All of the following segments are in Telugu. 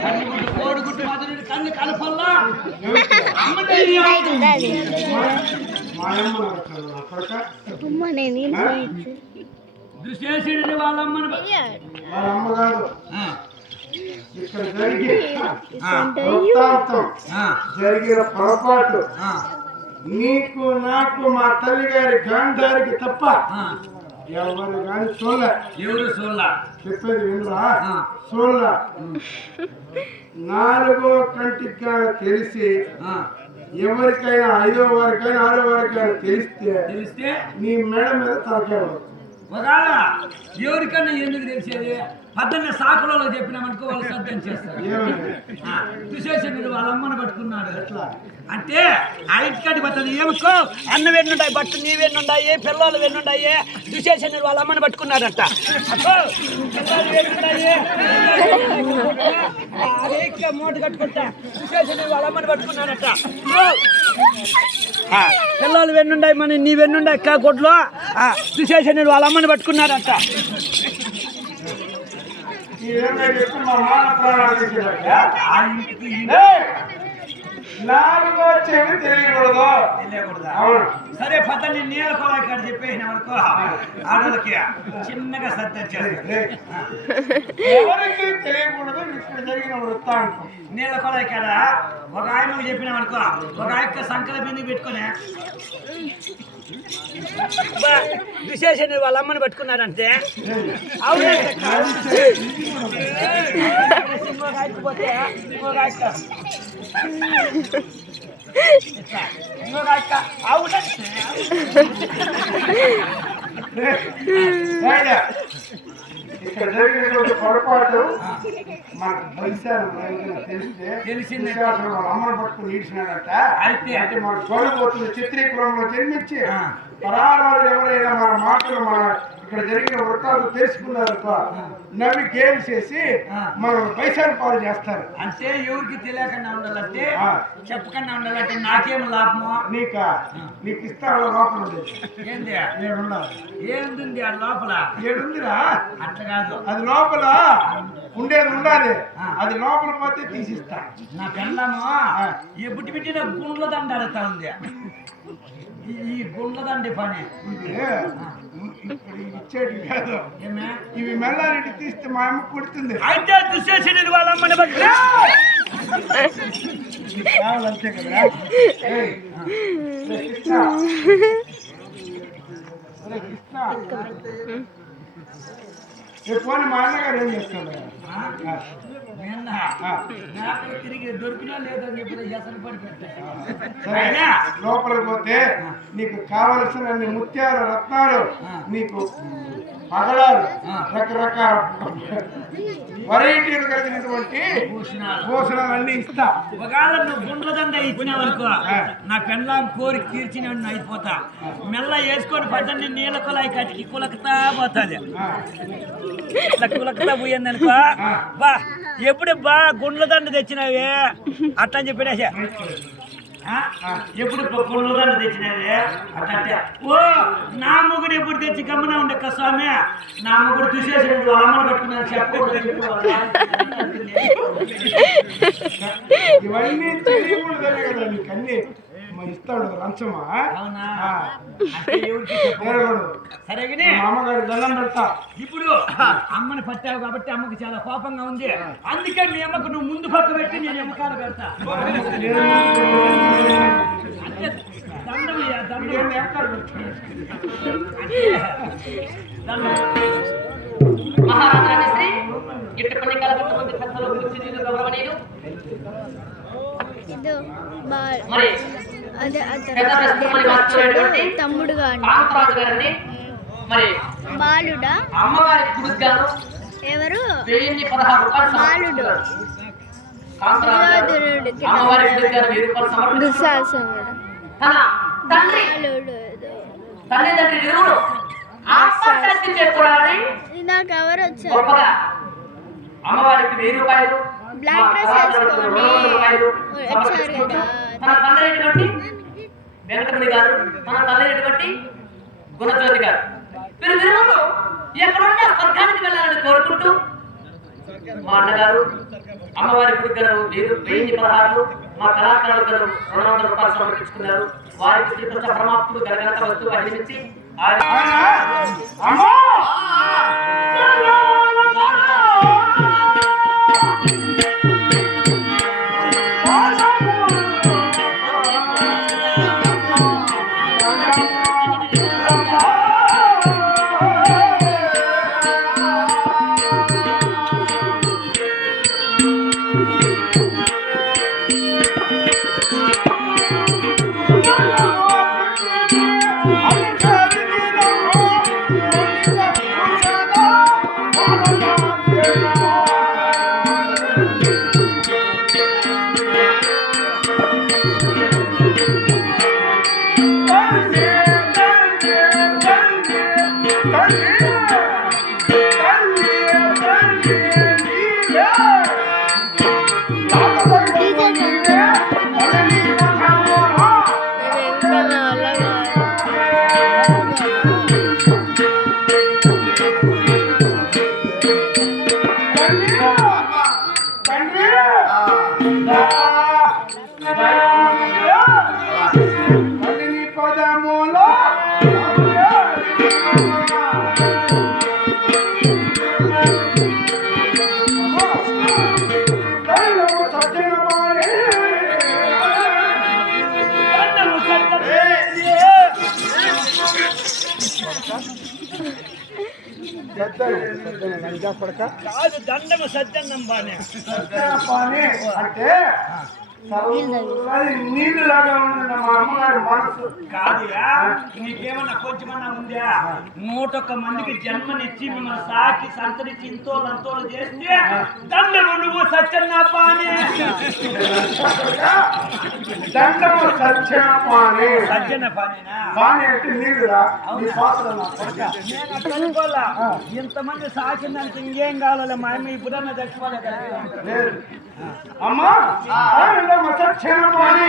కోడిగుడ్డు మాదిరి కన్ను కలపల్లా దుశ్శేషుడిని వాళ్ళమ్మని ఇక్కడ జరిగిన పొరపాటు నీకు నాకు మా తల్లి గారి గాంధారికి తప్ప ఎవరు కానీ ఎవరు చెప్పేది వినరా చూడలా నాలుగో కంటికి కానీ తెలిసి ఎవరికైనా ఐదో వారికైనా ఆరో వారికైనా తెలిస్తే నీ మెడ మీద తలకాయ ఎవరికన్నా ఎందుకు తెలిసేది పద్దెన్న సాకులలో చెప్పినామనుకో వాళ్ళు సత్యం చేస్తారు. దుశ్శేషుడు వాళ్ళ అమ్మని పట్టుకున్నాడు అంటే ఆ ఇంటికాడికి పోతుంది ఏమనుకో అన్న వెన్నుండాయి బట్టు నీ వెన్నుండాయి పిల్లలు వెన్నుండాయి దుశ్శేషుడు వాళ్ళ అమ్మని పట్టుకున్నాడంట పిల్లలు వెన్నుండాయి అదే మూట కట్టుకుంటా దుశ్శేషుడు వాళ్ళ అమ్మని పట్టుకున్నాడట పిల్లలు వెన్నుండాయి మన నీ వెన్నుండాయి అక్క గొడ్లో దుశ్శేషుడు వాళ్ళ అమ్మని పట్టుకున్నాడట సరే పతండి నీళ్ళ కొలా ఇక్కడ చెప్పేసిన వరకు ఆడోళ్ళకి చిన్నగా సత్యం ఎవరికి తెలియకూడదు ఇక్కడ జరిగిన వృత్తాంతం నీళ్ళ కొలా ఇక్కడ ఒక ఆయనకు చెప్పినామనుకో ఒక ఆయన సంకల బిందు పెట్టుకుని విశేషణ వాళ్ళ అమ్మని పట్టుకున్నారంటే ఇక్కడ జరిగినటువంటి పొరపాటు మనకు తెలిసింది అమ్మను పట్టుకుని ఈడ్చినాడట. అయితే మన గొడవపోతున్న చిత్రీకరణలో జన్మించి పరారాలు ఎవరైనా మన మాటలు మన ఇక్కడ జరిగిన వృత్తాలు తెలుసుకున్నారనుకో నవ్వి గేమ్ చేసి మనం పైసలు పాలు చేస్తారు. అంటే ఎవరికి తెలియకుండా ఉండాలంటే చెప్పకుండా ఉండాలంటే నాకేం లాభమో నీకు ఇస్తాను లోపల ఏంది ఏంది ఆ లోపల ఏడుందిరా అట్లా కాదు అది లోపల ఉండేది ఉండాలి అది లోపల పోతే తీసిస్తా. నా పెళ్ళము ఈ బుట్టి పెట్టిన గుండ్ల దండ అడుగుతా ఉంది ఈ గుండ్ల దండి పని ఇచ్చేటి కాదు ఇవి మెల్లారెడ్డి తీస్తే మా అమ్మ కుడుతుంది. అయితే దుశ్శేషుడు వాళ్ళ అమ్మని బట్టి అంతే కదరా పోనీ మా అన్నగారు ఏం చేస్తాడు తిరిగి దొరికినా లేదని చెప్పి ఎసలు పడి లోపలికి పోతే నీకు కావలసిన ముత్యాలు రత్నాలు నీకు పగడాలు రకరకాల వెరైటీలు కలిగినటువంటి భూషణాలు అన్ని ఇస్తా. ఒకవేళ నువ్వు గుండ్ల దండ ఇచ్చినావు అనుకో నా పెళ్ళాం కోరి తీర్చిన అయిపోతా మెల్ల వేసుకొని పదండి నీళ్ళ కొలాయి కటికి కులకతా పోతుంది. ఇట్లా కులకతా పోయింది అనుకో బా ఎప్పుడు బా గుండ్ల దండ తెచ్చినావే అట్లా అని చెప్పినా ఎప్పుడు గుండ్ల దండ తెచ్చినావే అట్లా ఓ నా మొగుడు ఎప్పుడు తెచ్చి గమ్మన ఉండే స్వామి నా మొగుడు దుశ్శేషుడు అమ్మను పట్టుకున్నాను చెప్పకూడదు. ఇవన్నీ తెలియకూడదనే కదా నీకన్నీ ఇస్తాడు లంచమా. సరే అమ్మగారు దండం పెడతా. ఇప్పుడు అమ్మని పట్టావు కాబట్టి అమ్మకి చాలా కోపంగా ఉంది. అందుకే మీ అమ్మకు నువ్వు ముందు పక్క పెట్టి నేను ఎమ్మకాలు పెడతా. మహారాజశ్రీ ఇటు పుణ్యకాల కొంతమంది పెద్దలు గురించి నేను గౌరవనీయులు మరి తమ్ముడు గారిని మరి బాలుడా అమ్మవారి గుడి గారు ఎవరు 1016 రూపాయలు బాలుడు అమ్మవారి గుడి గారు 1000 రూపాయలు సమర్పించారు. దుశ్శాసనుడు తన తండ్రి తల్లిదండ్రులు ఇరువురు ఆత్మశాంతి చేకూరాలని నాకు ఎవరు వచ్చారు గొప్పగా అమ్మవారికి 1000 రూపాయలు బ్లాక్ డ్రెస్ వేసుకొని వచ్చారు కదా. తన తండ్రి వెంకటముడి గారు మన తల్లి గుణజ్యోతి గారు వీరు ఎక్కడున్నా స్వర్గానికి వెళ్ళాలని కోరుకుంటూ మా అన్నగారు అమ్మవారి గుడి గలవు 1016, మా కళాకారులు గలవు 200 రూపాయలు సమర్పించుకున్నారు. వారికి శ్రీకృష్ణ పరమాత్ముడు గరగనక వస్తువు అందించి అమ్మా కాదు దండము సజ్జన్నం బానే అంటే నీళ్ళు లాగా ఉంటుంది మా అమ్మగారి మనసు. కాదుయా నీకేమన్నా కొంచెమన్నా ఉందా? 101 మందికి జన్మనిచ్చి మిమ్మల్ని సాకి సంతరించి ఇంతోళ్ళు అంతోళ్ళు చేస్తే దండము నువ్వు సత్యన్నా పాని దండము సత్యన పాని. సజ్జన పానేనా? పాని అంటే నీళ్ళురా. నేను అట్లా అనుకోవాలా. ఇంతమంది సాకిన దానికి ఇంకేం కావాలి? మా అమ్మ ఇప్పుడన్నా చచ్చిపోలేదు. అమ్మా దండము సత్యన పాని.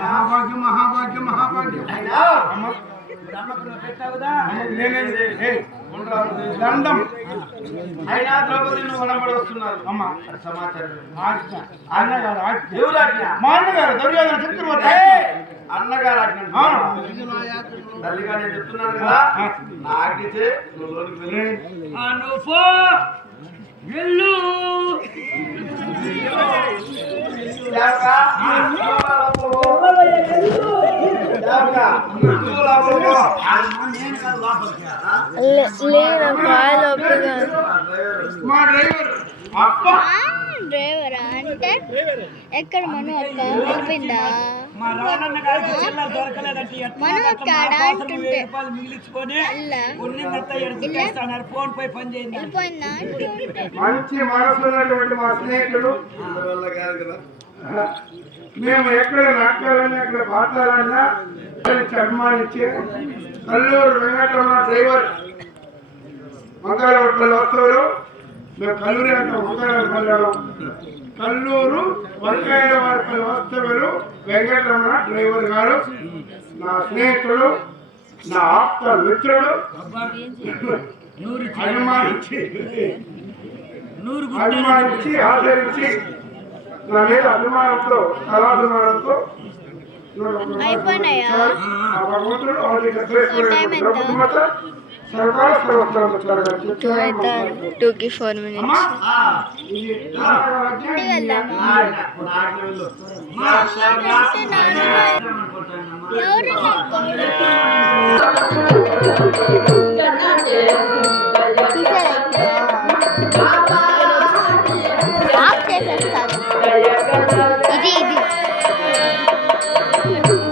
మహాభాగ్యం మహాభాగ్యం మహాభాగ్యం. దండం అయినా ద్రౌపది వనబడి వస్తున్నారు. అమ్మ సమాచారం అన్నగారు మా అన్నగారు దుర్యోధన చక్రవర్తి అన్నగారు తల్లిగా నేను చెప్తున్నాను కదా. నాకితే నువ్వు వెళ్ళు మా డ్రైవర్ డ్రైవరా అంటే ఎక్కడ మను అక్క వెళ్ళిపోయిందా? మా రావణన్న గారికి చిల్లర దొరకలేదంటే మనం అక్కడ అంటుంటే మిగిలించుకొని ఫోన్ పై పని చేయండి. వెళ్ళిపోయిందా అంటుంటే మంచి మనసు ఉన్నటువంటి మా స్నేహితుడు. మేము ఎక్కడ నాట్యాలన్నా ఎక్కడ పాఠాలన్నా సన్మానించి కల్లూరు వెంకటరమణ డ్రైవర్ మంగళవట్ల వస్తువులు. మేము కల్లూరి అంటాం, మంగళవరం కల్లూరు వంకాయ వారి వస్తువులు వెంకటరమణ డ్రైవర్ గారు నా స్నేహితుడు, నా ఆప్త మిత్రుడు. అభిమానించి ఆచరించి నా మీద అభిమానంతో కళాభిమానంతో అయిపోయినాయా? భగవంతుడు సర్వకాల సర్వత్రం 2కి 4 minutes. ఎవరు